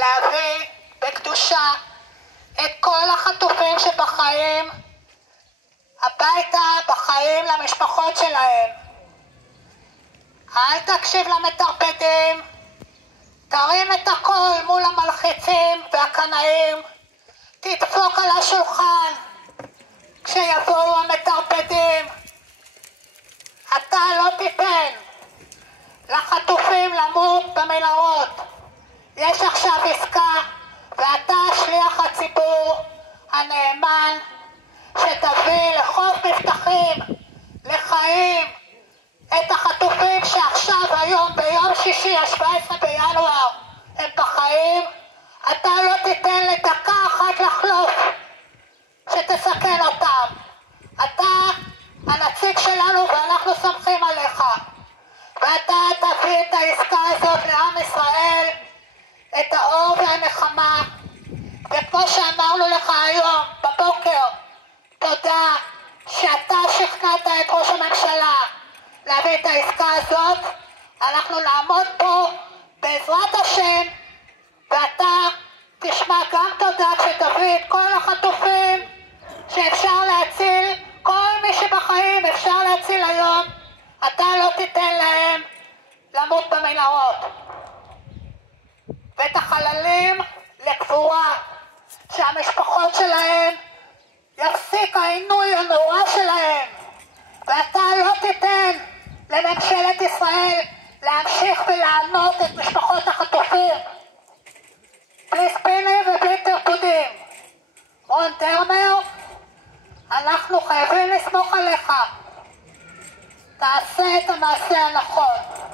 להביא בקדושה את כל החטופים שבחיים הביתה בחיים למשפחות שלהם. אל תקשיב למטרפדים, תרים את הכל מול המלחיצים והקנאים, תדפוק על השולחן כשיבואו המטרפדים. אתה לא תיתן לחטופים למות במנהרות. יש עכשיו עסקה ואתה שליח הציבור הנאמן שתביא לחוף מבטחים לחיים את החטופים שעכשיו היום ביום שישי ה-17 בינואר הם בחיים. אתה לא תיתן לדקה אחת לחלוף שתסכן אותם. אתה הנציג שלנו ואנחנו סומכים עליך, ואתה תביא את העסקה הזאת לעם ישראל, את האור והנחמה. וכמו שאמרנו לך היום בבוקר, תודה שאתה שכנעת את ראש הממשלה להביא את העסקה הזאת. אנחנו נעמוד פה בעזרת השם, ואתה תשמע גם תודה כשתביא את כל החטופים שאפשר להציל. כל מי שבחיים אפשר להציל היום, אתה לא תיתן להם למות במנהרות. ואת החללים לקבורה, שהמשפחות שלהם יפסיק העינוי הנורא שלהם. ואתה לא תיתן לממשלת ישראל להמשיך ולענות את משפחות החטופים בלי ספינים ובלי טרפודים. רון דרמר, אנחנו חייבים לסמוך עליך. תעשה את המעשה הנכון.